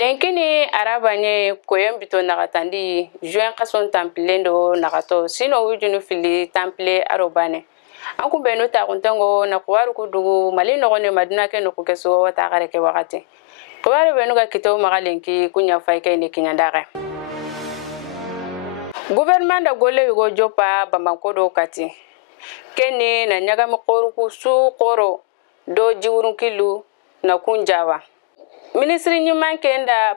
Denkini arabanye koyen bito nakatandi juin kason tampilendo nakato sino wujunu fili tample arobane anku benu ta kuntango na kuwaru kudugu mali nogone maduna ke no kukeso wata gareke wakati kuwaru benu ga kito magalenki kunya faike ni kinyandare gouvernement da gole yugo jopa bambankodo kati kene na nyaga mkoruku su koro do jiwurun kilu na kunjawa ministri nyuman kenda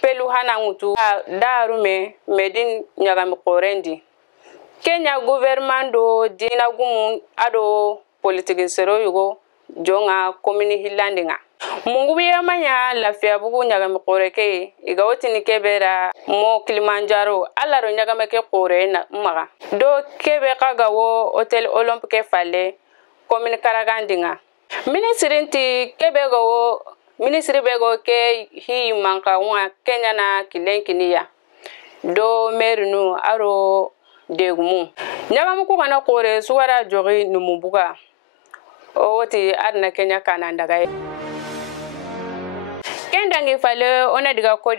pelu hana ngutu darume medin nyaga mkorendi Kenya gouvernement do dina gumu ado politique sero yugo jonga komini hilandinga mungu yamanya lafia bugu nyaga mkoreke igawoti ni kebera mo Kilimanjaro alaro nyaga make kore na maga do kebe kagawo hotel olympique fale komini karagandinga ministrinti kebe gawo ministri bego ke hi manka wa Kenya na kilenkiniya do merinu aro degumu nyaga muko kana kore suwara jogi numumbuga o woti adna Kenya kana ndaga kendangi fale ona diga Côte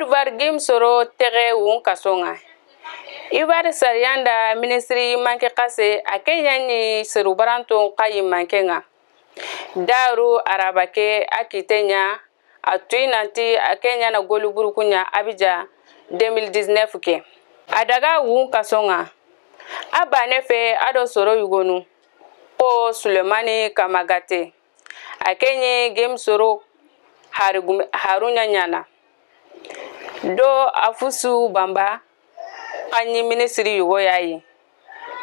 d'Ivoire gim soro tere won kasonga Ivoire sarianda ministri manke kase akenya ni serubaranto kayi mankenga daru arabake akitenya atuinanti akenya na goluburu kunya abija 2019 ke adaga wun kasonga abane fe ado soro yugonu ko Sulemani Kamagate akenye game soro harunya nyana do afusu bamba kanyi ministri yugo yayi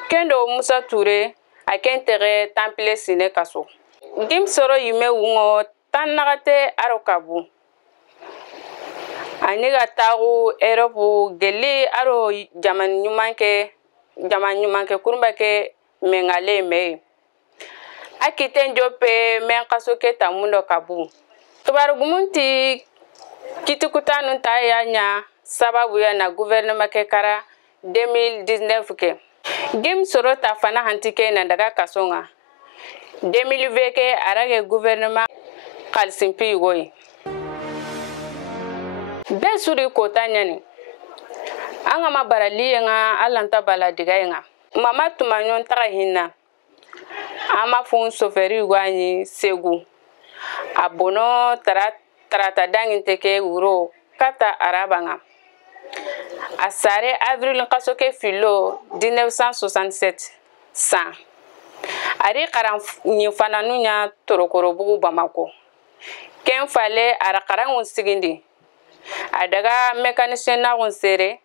kendo Musa Touré akentere temple sine kaso game soro yume wungo tanagate arokabu aniga tagu Europe geli aro jaman nyumanke kurumba ke mengale me akiten jope men kaso ke tamundo kabu Kibaru gumunti kitukutanu tayanya sababu ya na gouvernement ke kara 2019 ke gim soro ta fana hantike na daga kasonga 2020 ke arage gouvernement kalsimpi yugoyi besuri kota nyani anga mabarali nga alanta bala diga nga mama tumanyon taga hinna ama fun soferi gwani segu abono tarata dangin teke wuro kata arabanga asare avril kasoke filo 1967 sa ari karam ni fananu nya torokoro bugu bamako ken fale ara karangun sigindi adaga mécanicien na onsere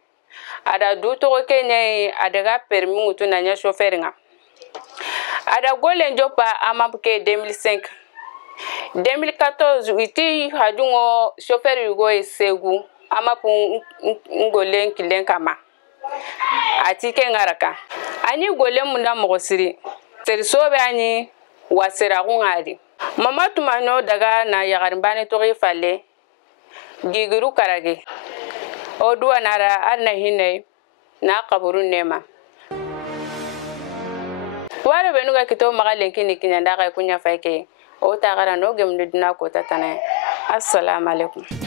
ada du to kenye adaga permis mutu na nya chauffeur nga ada golen jopa amabke 2005 2014 iti hajungo chauffeur yugo esegu amapu ngolen kilen kama atike ngaraka ani golen munda mogosiri tersobe ani wasera ngari mama tumano daga na yagarimbane to fale gigiru karage oduwa nara arna hinay na kaburu nema wale benuga kito magalenki ni kinyanda ka kunya faike o tagara no gemdu dina ko tatane assalamu alaikum